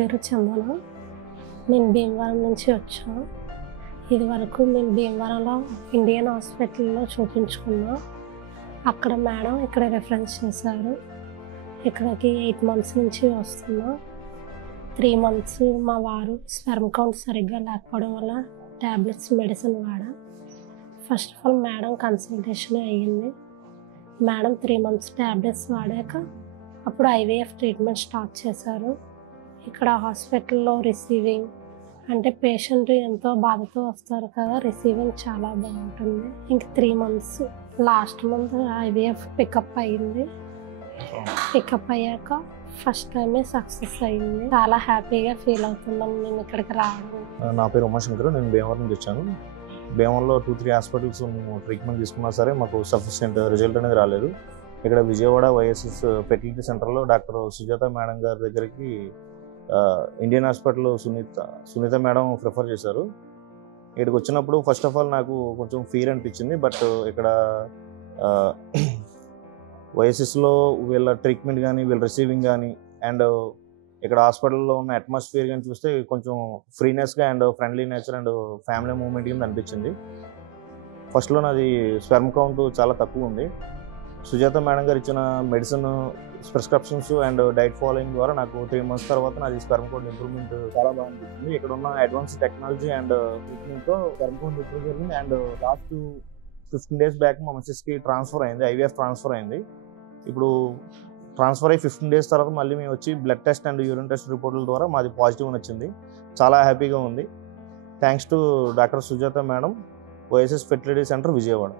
పేరు చందన. నేను భీమవరం నుంచి వచ్చాను. ఇది వరకు మేము భీమవరంలో ఇండియన్ హాస్పిటల్లో చూపించుకున్నాం. అక్కడ మేడం ఇక్కడ రెఫరెన్స్ చేశారు. ఇక్కడికి 8 months నుంచి వస్తున్నాం. 3 months మా వారు స్పెర్మ్ కౌంట్ సరిగ్గా లేకపోవడం వల్ల ట్యాబ్లెట్స్ మెడిసిన్ వాడా. First of all madam consultation అయ్యింది. మేడం 3 months ట్యాబ్లెట్స్ వాడాక అప్పుడు IVF ట్రీట్మెంట్ స్టార్ట్ చేశారు. ఇక్కడ హాస్పిటల్లో రిసీవింగ్ అంటే పేషెంట్ ఎంతో బాధతో వస్తారు కదా, రిసీవింగ్ చాలా బాగుంటుంది. ఇంక 3 months last month IVF pickup అయ్యింది. పికప్ అయ్యాక ఫస్ట్ టైమే సక్సెస్ అయ్యింది. చాలా హ్యాపీగా ఫీల్ అవుతున్నాం మేము ఇక్కడికి రావడం. నా పేరు ఉమాశంకర్. నేను భీమవరం నుంచి వచ్చాను. భీమవరంలో 2-3 హాస్పిటల్స్ మేము ట్రీట్మెంట్ తీసుకున్నా సరే మాకు సఫిషియెంట్ రిజల్ట్ అనేది రాలేదు. ఇక్కడ విజయవాడ YSS ఫెర్టిలిటీ సెంటర్లో డాక్టర్ సుజాత మేడం గారి దగ్గరికి Indian hospital Sunita madam prefer చేశారు. ఇక్కడికి వచ్చినప్పుడు ఫస్ట్ ఆఫ్ ఆల్ నాకు కొంచెం ఫీర్ అనిపించింది. బట్ ఇక్కడ YSSలో వీళ్ళ ట్రీట్మెంట్ కానీ వీళ్ళ రిసీవింగ్ కానీ అండ్ ఇక్కడ హాస్పిటల్లో ఉన్న అట్మాస్ఫియర్ కానీ చూస్తే కొంచెం ఫ్రీనెస్గా and friendly nature and family moment కింద అనిపించింది. ఫస్ట్లో నాది స్పెర్మ్ కౌంట్ చాలా తక్కువ ఉంది. సుజాత మేడం గారు ఇచ్చిన medicine prescriptions and diet following ద్వారా నాకు 3 months తర్వాత నాది స్పెర్మ్ కౌంట్ ఇంప్రూవ్మెంట్ చాలా బాగా అనిపించింది. ఇక్కడ ఉన్న అడ్వాన్స్ టెక్నాలజీ అండ్ ట్రీట్మెంట్తో స్పెర్మ్ కౌంట్ ఇంప్రూవ్ జరిగింది. అండ్ లాస్ట్ 15 days బ్యాక్ మా మిస్సెస్కి ట్రాన్స్ఫర్ అయింది, IVF ట్రాన్స్ఫర్ అయింది. ఇప్పుడు ట్రాన్స్ఫర్ అయ్యి 15 days తర్వాత మళ్ళీ మేము వచ్చి blood test and urine test రిపోర్టుల ద్వారా మాది పాజిటివ్ వచ్చింది. చాలా హ్యాపీగా ఉంది. Thanks to doctor Sujatha madam, YSS fertility centre Vijayawada.